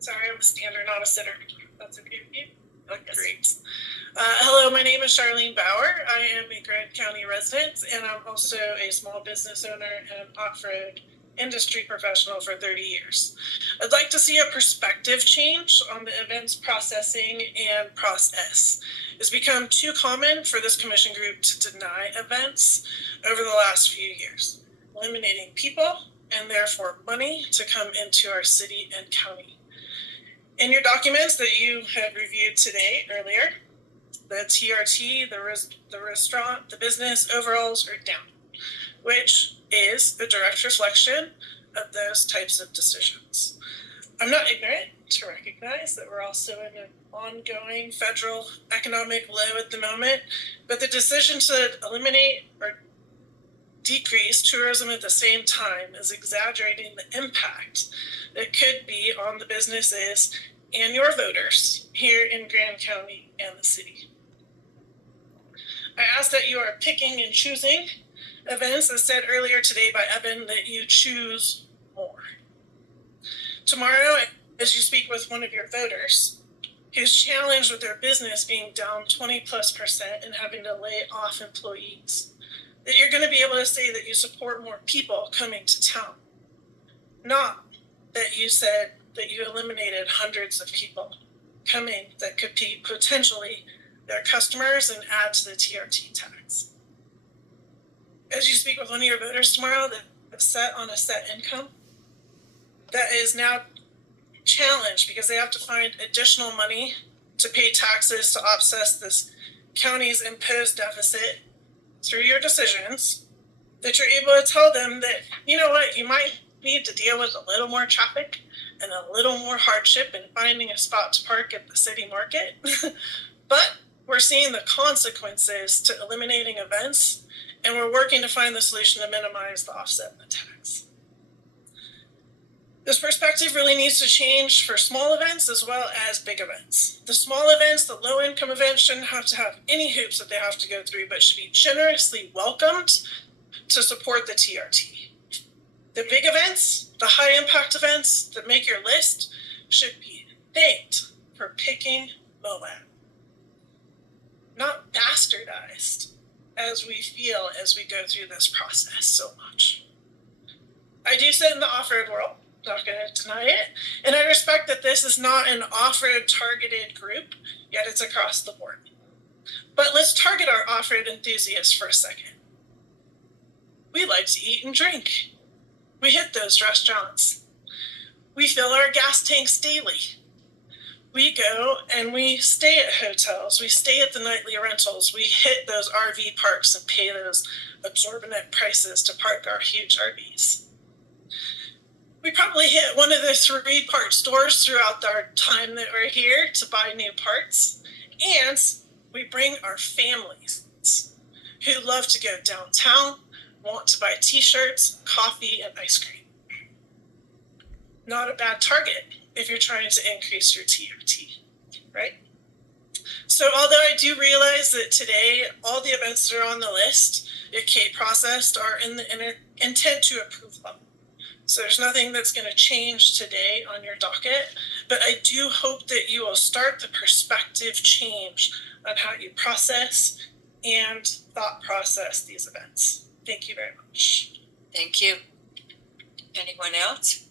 Sorry, I'm a stander, not a sitter. That's okay with you? Yes. Great. Hello, my name is Charlene Bower. I am a Grant County resident, and I'm also a small business owner and off-road industry professional for 30 years. I'd like to see a perspective change on the events processing and process. It's become too common for this commission group to deny events over the last few years, eliminating people and therefore money to come into our city and county. In your documents that you have reviewed today earlier, the TRT, the restaurant, the business overalls are down, which is a direct reflection of those types of decisions. I'm not ignorant to recognize that we're also in an ongoing federal economic low at the moment, but the decision to eliminate or decrease tourism at the same time is exaggerating the impact that could be on the businesses and your voters here in Grand County and the city. I ask that you are picking and choosing events, as said earlier today by Evan, that you choose more. Tomorrow, as you speak with one of your voters who's challenged with their business being down 20+% and having to lay off employees, that you're going to be able to say that you support more people coming to town, not that you said that you eliminated hundreds of people coming that could be potentially their customers and add to the TRT tax. As you speak with one of your voters tomorrow that is set on a set income, that is now challenged because they have to find additional money to pay taxes to offset this county's imposed deficit through your decisions, that you're able to tell them that, you know what, you might need to deal with a little more traffic and a little more hardship in finding a spot to park at the city market. But we're seeing the consequences to eliminating events, and we're working to find the solution to minimize the offset in the tax. This perspective really needs to change for small events as well as big events. The small events, the low-income events, shouldn't have to have any hoops that they have to go through, but should be generously welcomed to support the TRT. The big events, the high-impact events that make your list, should be thanked for picking Moab, not bastardized, as we feel as we go through this process so much. I do sit in the off-road world. Not going to deny it. And I respect that this is not an off-road targeted group, yet it's across the board. But let's target our off-road enthusiasts for a second. We like to eat and drink. We hit those restaurants. We fill our gas tanks daily. We go and we stay at hotels. We stay at the nightly rentals. We hit those RV parks and pay those exorbitant prices to park our huge RVs. We probably hit one of the 3 part stores throughout our time that we're here to buy new parts. And we bring our families who love to go downtown, want to buy t-shirts, coffee, and ice cream. Not a bad target if you're trying to increase your TRT, right? So although I do realize that today all the events that are on the list, if Kate processed, are in the intent to approve them. So there's nothing that's going to change today on your docket, but I do hope that you will start the perspective change on how you process and thought process these events. Thank you very much. Thank you. Anyone else?